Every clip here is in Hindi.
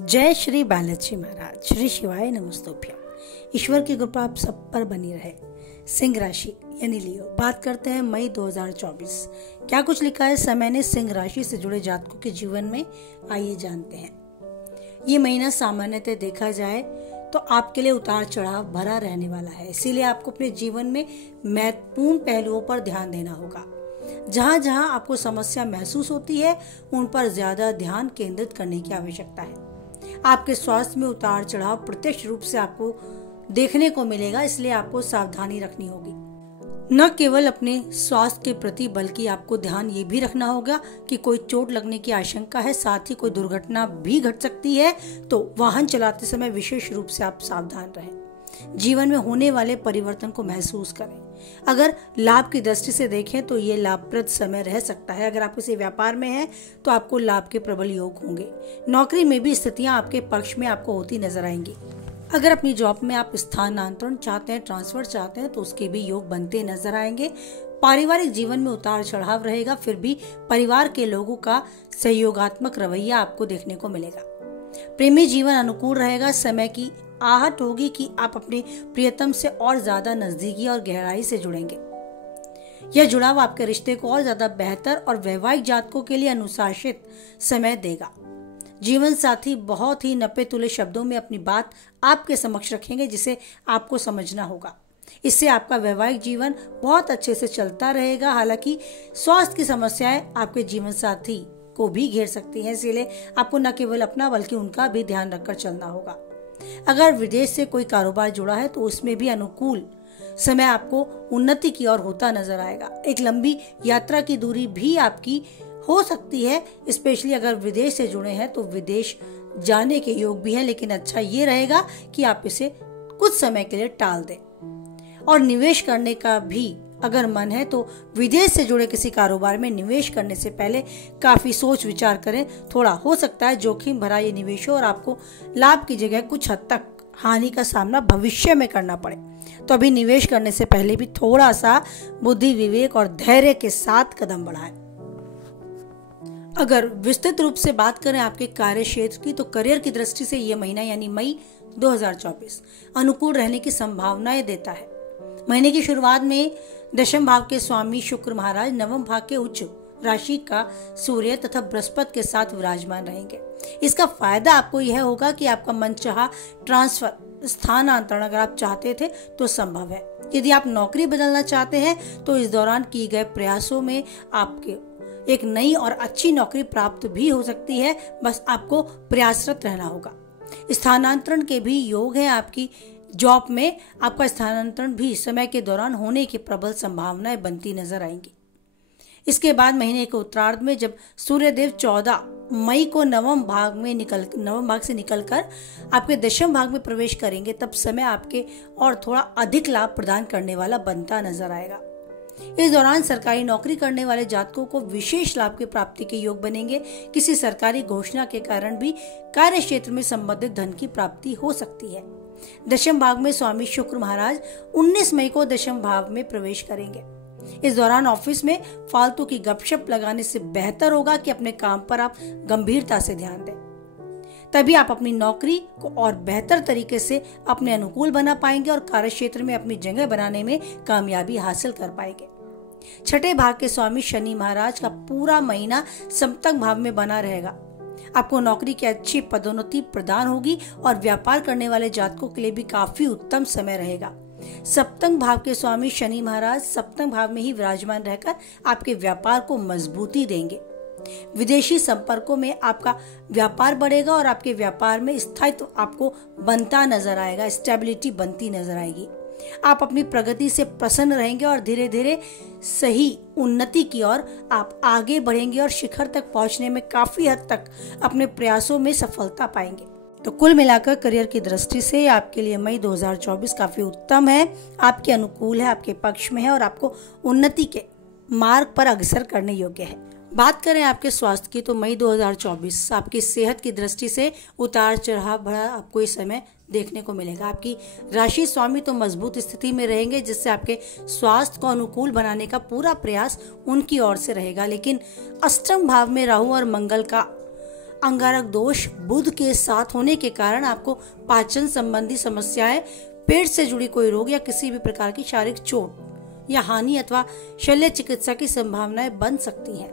जय श्री बालाजी महाराज। श्री शिवाय नमस्तुभ्यम। ईश्वर की कृपा आप सब पर बनी रहे। सिंह राशि यानी लियो, बात करते हैं मई 2024। क्या कुछ लिखा है समय ने सिंह राशि से जुड़े जातकों के जीवन में, आइए जानते हैं। ये महीना सामान्यतः देखा जाए तो आपके लिए उतार चढ़ाव भरा रहने वाला है, इसीलिए आपको अपने जीवन में महत्वपूर्ण पहलुओं पर ध्यान देना होगा। जहां जहां आपको समस्या महसूस होती है उन पर ज्यादा ध्यान केंद्रित करने की आवश्यकता है। आपके स्वास्थ्य में उतार चढ़ाव प्रत्यक्ष रूप से आपको देखने को मिलेगा, इसलिए आपको सावधानी रखनी होगी। न केवल अपने स्वास्थ्य के प्रति बल्कि आपको ध्यान ये भी रखना होगा कि कोई चोट लगने की आशंका है, साथ ही कोई दुर्घटना भी घट सकती है, तो वाहन चलाते समय विशेष रूप से आप सावधान रहें। जीवन में होने वाले परिवर्तन को महसूस करें। अगर लाभ की दृष्टि से देखें तो ये लाभप्रद समय रह सकता है। अगर आप किसी व्यापार में हैं तो आपको लाभ के प्रबल योग होंगे। नौकरी में भी स्थितियां आपके पक्ष में आपको होती नजर आएंगी। अगर अपनी जॉब में आप स्थानांतरण चाहते हैं, ट्रांसफर चाहते हैं, तो उसके भी योग बनते नजर आएंगे। पारिवारिक जीवन में उतार चढ़ाव रहेगा, फिर भी परिवार के लोगों का सहयोगात्मक रवैया आपको देखने को मिलेगा। प्रेमी जीवन अनुकूल रहेगा। समय की आहट होगी कि आप अपने प्रियतम से और ज्यादा नजदीकी और गहराई से जुड़ेंगे। यह जुड़ाव आपके रिश्ते को और ज्यादा बेहतर और वैवाहिक जातकों के लिए अनुशासित समय देगा। जीवन साथी बहुत ही नपे तुले शब्दों में अपनी बात आपके समक्ष रखेंगे, जिसे आपको समझना होगा। इससे आपका वैवाहिक जीवन बहुत अच्छे से चलता रहेगा। हालांकि स्वास्थ्य की समस्याएं आपके जीवन साथी को भी घेर सकती हैं, इसलिए आपको न केवल अपना बल्कि उनका भी ध्यान रखकर चलना होगा। अगर विदेश से कोई कारोबार जुड़ा है तो उसमें भी अनुकूल समय आपको उन्नति की ओर होता नजर आएगा। एक लंबी यात्रा की दूरी भी आपकी हो सकती है, स्पेशली अगर विदेश से जुड़े हैं तो विदेश जाने के योग भी है, लेकिन अच्छा ये रहेगा कि आप इसे कुछ समय के लिए टाल दें। और निवेश करने का भी अगर मन है तो विदेश से जुड़े किसी कारोबार में निवेश करने से पहले काफी सोच विचार करें। थोड़ा हो सकता है जोखिम भरा ये निवेश हो और आपको लाभ की जगह कुछ हद तक हानि का सामना भविष्य में करना पड़े, तो अभी निवेश करने से पहले भी थोड़ा सा बुद्धि विवेक और धैर्य के साथ कदम बढ़ाएं। अगर विस्तृत रूप से बात करें आपके कार्य क्षेत्र की, तो करियर की दृष्टि से यह महीना यानी मई 2024 अनुकूल रहने की संभावनाएं देता है। महीने की शुरुआत में दशम भाव के स्वामी शुक्र महाराज नवम भाव के उच्च राशि का सूर्य तथा बृहस्पति के साथ विराजमान रहेंगे। इसका फायदा आपको यह होगा कि आपका मनचाहा ट्रांसफर, स्थानांतरण अगर आप चाहते थे तो संभव है। यदि आप नौकरी बदलना चाहते हैं तो इस दौरान किए गए प्रयासों में आपके एक नई और अच्छी नौकरी प्राप्त भी हो सकती है, बस आपको प्रयासरत रहना होगा। स्थानांतरण के भी योग है। आपकी जॉब में आपका स्थानांतरण भी समय के दौरान होने की प्रबल संभावनाएं बनती नजर आएंगी। इसके बाद महीने के उत्तरार्ध में जब सूर्यदेव 14 मई को नवम भाग से निकलकर आपके दशम भाग में प्रवेश करेंगे, तब समय आपके और थोड़ा अधिक लाभ प्रदान करने वाला बनता नजर आएगा। इस दौरान सरकारी नौकरी करने वाले जातकों को विशेष लाभ की प्राप्ति के योग बनेंगे। किसी सरकारी घोषणा के कारण भी कार्य क्षेत्र में संबंधित धन की प्राप्ति हो सकती है। दशम भाव में स्वामी शुक्र महाराज 19 मई को दशम भाव में प्रवेश करेंगे। इस दौरान ऑफिस में फालतू की गपशप लगाने से बेहतर होगा कि अपने काम पर आप गंभीरता से ध्यान दें। तभी आप अपनी नौकरी को और बेहतर तरीके से अपने अनुकूल बना पाएंगे और कार्य क्षेत्र में अपनी जगह बनाने में कामयाबी हासिल कर पाएंगे। छठे भाव के स्वामी शनि महाराज का पूरा महीना सप्तम भाव में बना रहेगा। आपको नौकरी की अच्छी पदोन्नति प्रदान होगी और व्यापार करने वाले जातकों के लिए भी काफी उत्तम समय रहेगा। सप्तम भाव के स्वामी शनि महाराज सप्तम भाव में ही विराजमान रहकर आपके व्यापार को मजबूती देंगे। विदेशी संपर्कों में आपका व्यापार बढ़ेगा और आपके व्यापार में स्थायित्व आपको बनता नजर आएगा, स्टेबिलिटी बनती नजर आएगी। आप अपनी प्रगति से प्रसन्न रहेंगे और धीरे धीरे सही उन्नति की ओर आप आगे बढ़ेंगे और शिखर तक पहुंचने में काफी हद तक अपने प्रयासों में सफलता पाएंगे। तो कुल मिलाकर करियर की दृष्टि से आपके लिए मई 2024 काफी उत्तम है, आपके अनुकूल है, आपके पक्ष में है और आपको उन्नति के मार्ग पर अग्रसर करने योग्य है। बात करें आपके स्वास्थ्य की, तो मई 2024 आपकी सेहत की दृष्टि से उतार चढ़ाव भरा आपको इस समय देखने को मिलेगा। आपकी राशि स्वामी तो मजबूत स्थिति में रहेंगे, जिससे आपके स्वास्थ्य को अनुकूल बनाने का पूरा प्रयास उनकी ओर से रहेगा। लेकिन अष्टम भाव में राहु और मंगल का अंगारक दोष बुध के साथ होने के कारण आपको पाचन संबंधी समस्याएं, पेट से जुड़ी कोई रोग या किसी भी प्रकार की शारीरिक चोट या हानि अथवा शल्य चिकित्सा की संभावनाएं बन सकती हैं।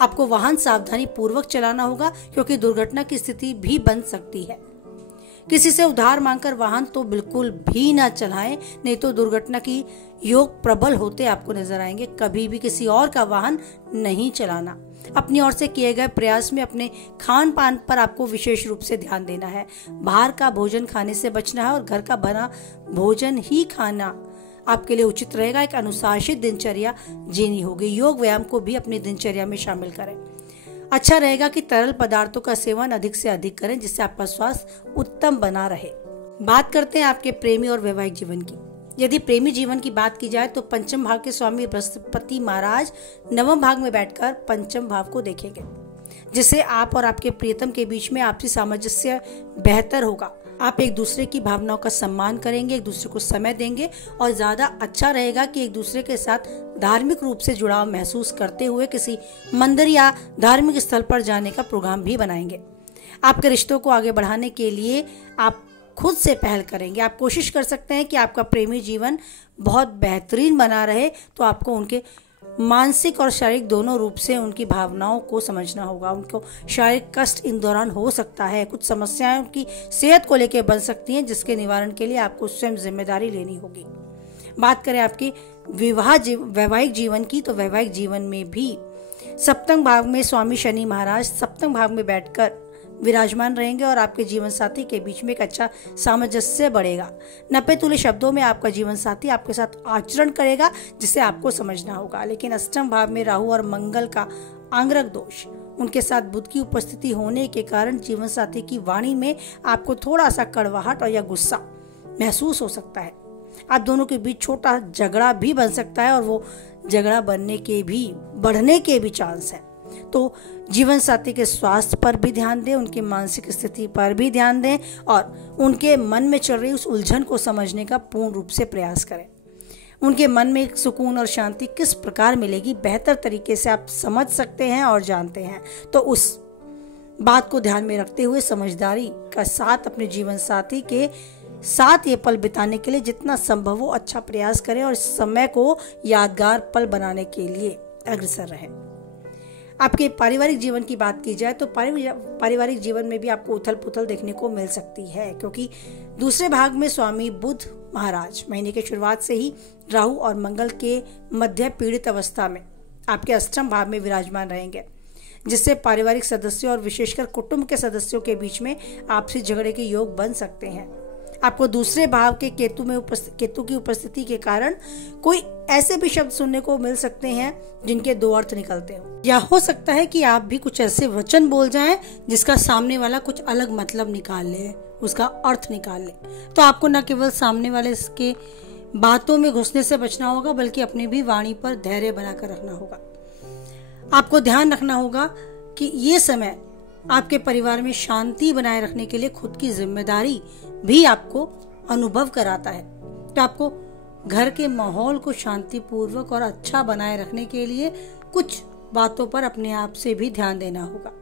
आपको वाहन सावधानी पूर्वक चलाना होगा क्योंकि दुर्घटना की स्थिति भी बन सकती है। किसी से उधार मांगकर वाहन तो बिल्कुल भी ना चलाएं, नहीं तो दुर्घटना की योग प्रबल होते आपको नजर आएंगे। कभी भी किसी और का वाहन नहीं चलाना। अपनी ओर से किए गए प्रयास में अपने खान पान पर आपको विशेष रूप से ध्यान देना है। बाहर का भोजन खाने से बचना है और घर का बना भोजन ही खाना आपके लिए उचित रहेगा। एक अनुशासित दिनचर्या जीनी होगी। योग व्यायाम को भी अपनी दिनचर्या में शामिल करें। अच्छा रहेगा कि तरल पदार्थों का सेवन अधिक से अधिक करें जिससे आपका स्वास्थ्य उत्तम बना रहे। बात करते हैं आपके प्रेमी और वैवाहिक जीवन की। यदि प्रेमी जीवन की बात की जाए तो पंचम भाव के स्वामी बृहस्पति महाराज नवम भाव में बैठकर पंचम भाव को देखेंगे, जिससे आप और आपके प्रियतम के बीच में आपसी सामंजस्य बेहतर होगा। आप एक दूसरे की भावनाओं का सम्मान करेंगे, एक दूसरे को समय देंगे और ज्यादा अच्छा रहेगा कि एक दूसरे के साथ धार्मिक रूप से जुड़ाव महसूस करते हुए किसी मंदिर या धार्मिक स्थल पर जाने का प्रोग्राम भी बनाएंगे। आपके रिश्तों को आगे बढ़ाने के लिए आप खुद से पहल करेंगे। आप कोशिश कर सकते हैं कि आपका प्रेमी जीवन बहुत बेहतरीन बना रहे, तो आपको उनके मानसिक और शारीरिक दोनों रूप से उनकी भावनाओं को समझना होगा। उनको शारीरिक कष्ट इन दौरान हो सकता है, कुछ समस्याएं उनकी सेहत को लेकर बन सकती हैं, जिसके निवारण के लिए आपको स्वयं जिम्मेदारी लेनी होगी। बात करें आपकी वैवाहिक जीवन की, तो वैवाहिक जीवन में भी सप्तम भाव में स्वामी शनि महाराज सप्तम भाव में बैठकर विराजमान रहेंगे और आपके जीवन साथी के बीच में एक अच्छा सामंजस्य बढ़ेगा। 90 तुल्य शब्दों में आपका जीवन साथी आपके साथ आचरण करेगा, जिसे आपको समझना होगा। लेकिन अष्टम भाव में राहु और मंगल का आंगरक दोष, उनके साथ बुध की उपस्थिति होने के कारण जीवन साथी की वाणी में आपको थोड़ा सा कड़वाहट और या गुस्सा महसूस हो सकता है। आप दोनों के बीच छोटा झगड़ा भी बन सकता है और वो झगड़ा बढ़ने के भी चांस है। तो जीवन साथी के स्वास्थ्य पर भी ध्यान दें, उनकी मानसिक स्थिति पर भी ध्यान दें और उनके मन में चल रही उस उलझन को समझने का पूर्ण रूप से प्रयास करें। उनके मन में सुकून और शांति किस प्रकार मिलेगी, बेहतर तरीके से आप समझ सकते हैं और जानते हैं। तो उस बात को ध्यान में रखते हुए समझदारी का साथ अपने जीवन साथी के साथ ये पल बिताने के लिए जितना संभव हो अच्छा प्रयास करें और इस समय को यादगार पल बनाने के लिए अग्रसर रहें। आपके पारिवारिक जीवन की बात की जाए तो पारिवारिक जीवन में भी आपको उथल पुथल देखने को मिल सकती है, क्योंकि दूसरे भाग में स्वामी बुध महाराज महीने की शुरुआत से ही राहु और मंगल के मध्य पीड़ित अवस्था में आपके अष्टम भाव में विराजमान रहेंगे, जिससे पारिवारिक सदस्यों और विशेषकर कुटुंब के सदस्यों के बीच में आपसी झगड़े के योग बन सकते हैं। आपको दूसरे भाव के केतु की उपस्थिति के कारण कोई ऐसे भी शब्द सुनने को मिल सकते हैं जिनके दो अर्थ निकलते हो, या हो सकता है कि आप भी कुछ ऐसे वचन बोल जाएं जिसका सामने वाला कुछ अलग मतलब निकाल ले, उसका अर्थ निकाल ले। तो आपको न केवल सामने वाले के बातों में घुसने से बचना होगा, बल्कि अपनी भी वाणी पर धैर्य बनाकर रखना होगा। आपको ध्यान रखना होगा कि ये समय आपके परिवार में शांति बनाए रखने के लिए खुद की जिम्मेदारी भी आपको अनुभव कराता है। तो आपको घर के माहौल को शांतिपूर्वक और अच्छा बनाए रखने के लिए कुछ बातों पर अपने आप से भी ध्यान देना होगा।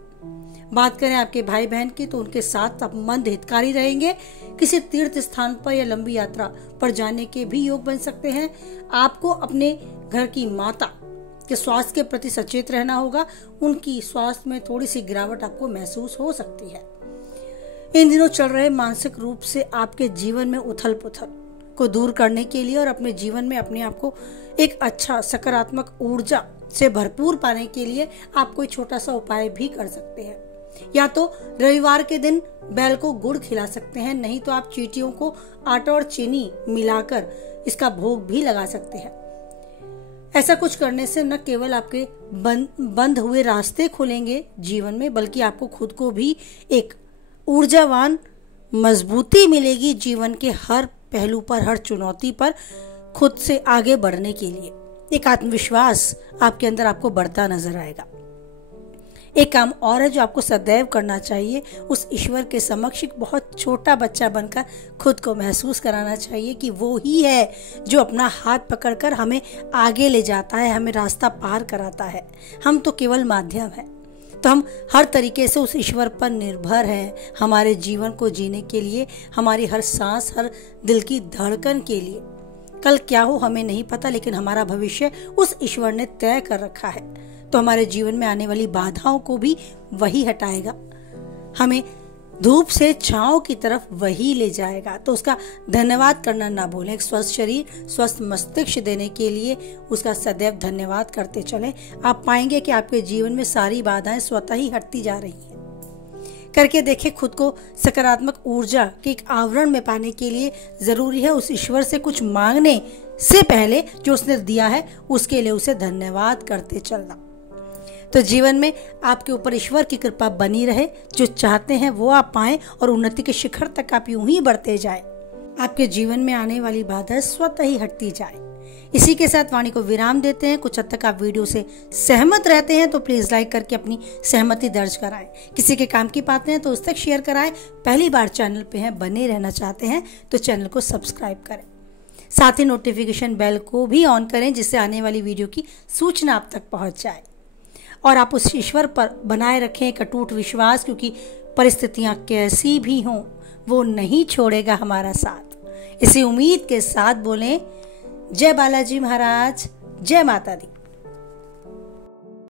बात करें आपके भाई बहन की, तो उनके साथ संबंध हितकारी रहेंगे। किसी तीर्थ स्थान पर या लंबी यात्रा पर जाने के भी योग बन सकते हैं। आपको अपने घर की माता के स्वास्थ्य के प्रति सचेत रहना होगा। उनकी स्वास्थ्य में थोड़ी सी गिरावट आपको महसूस हो सकती है। इन दिनों चल रहे मानसिक रूप से आपके जीवन में उथल पुथल को दूर करने के लिए और अपने जीवन में अपने आप को एक अच्छा सकारात्मक ऊर्जा से भरपूर पाने के लिए आप कोई छोटा सा उपाय भी कर सकते हैं। या तो रविवार के दिन बैल को गुड़ खिला सकते हैं, नहीं तो आप चींटियों को आटा और चीनी मिलाकर इसका भोग भी लगा सकते हैं। ऐसा कुछ करने से न केवल आपके बंद हुए रास्ते खुलेंगे जीवन में, बल्कि आपको खुद को भी एक ऊर्जावान मजबूती मिलेगी जीवन के हर पहलू पर, हर चुनौती पर खुद से आगे बढ़ने के लिए। एक आत्मविश्वास आपके अंदर आपको बढ़ता नजर आएगा। एक काम और है जो आपको सदैव करना चाहिए, उस ईश्वर के समक्ष एक बहुत छोटा बच्चा बनकर खुद को महसूस कराना चाहिए कि वो ही है जो अपना हाथ पकड़कर हमें आगे ले जाता है, हमें रास्ता पार कराता है। हम तो केवल माध्यम है। तो हम हर तरीके से उस ईश्वर पर निर्भर हैं, हमारे जीवन को जीने के लिए, हमारी हर सांस, हर दिल की धड़कन के लिए। कल क्या हो हमें नहीं पता, लेकिन हमारा भविष्य उस ईश्वर ने तय कर रखा है। तो हमारे जीवन में आने वाली बाधाओं को भी वही हटाएगा, हमें धूप से छांव की तरफ वही ले जाएगा। तो उसका धन्यवाद करना ना भूलें। एक स्वस्थ शरीर, स्वस्थ मस्तिष्क देने के लिए उसका सदैव धन्यवाद करते चलें। आप पाएंगे कि आपके जीवन में सारी बाधाएं स्वतः ही हटती जा रही हैं। करके देखें। खुद को सकारात्मक ऊर्जा के एक आवरण में पाने के लिए जरूरी है उस ईश्वर से कुछ मांगने से पहले जो उसने दिया है उसके लिए उसे धन्यवाद करते चलना। तो जीवन में आपके ऊपर ईश्वर की कृपा बनी रहे। जो चाहते हैं वो आप पाएं और उन्नति के शिखर तक आप यूं ही बढ़ते जाएं। आपके जीवन में आने वाली बाधा स्वतः ही हटती जाए। इसी के साथ वाणी को विराम देते हैं। कुछ हद तक आप वीडियो से सहमत रहते हैं तो प्लीज लाइक करके अपनी सहमति दर्ज कराएं। किसी के काम की बातें हैं तो उस तक शेयर कराएं। पहली बार चैनल पे हैं, बने रहना चाहते हैं तो चैनल को सब्सक्राइब करें। साथ ही नोटिफिकेशन बेल को भी ऑन करें जिससे आने वाली वीडियो की सूचना आप तक पहुंच जाए। और आप उस ईश्वर पर बनाए रखें एक अटूट विश्वास, क्योंकि परिस्थितियां कैसी भी हों वो नहीं छोड़ेगा हमारा साथ। इसी उम्मीद के साथ बोलें जय बालाजी महाराज, जय माता दी।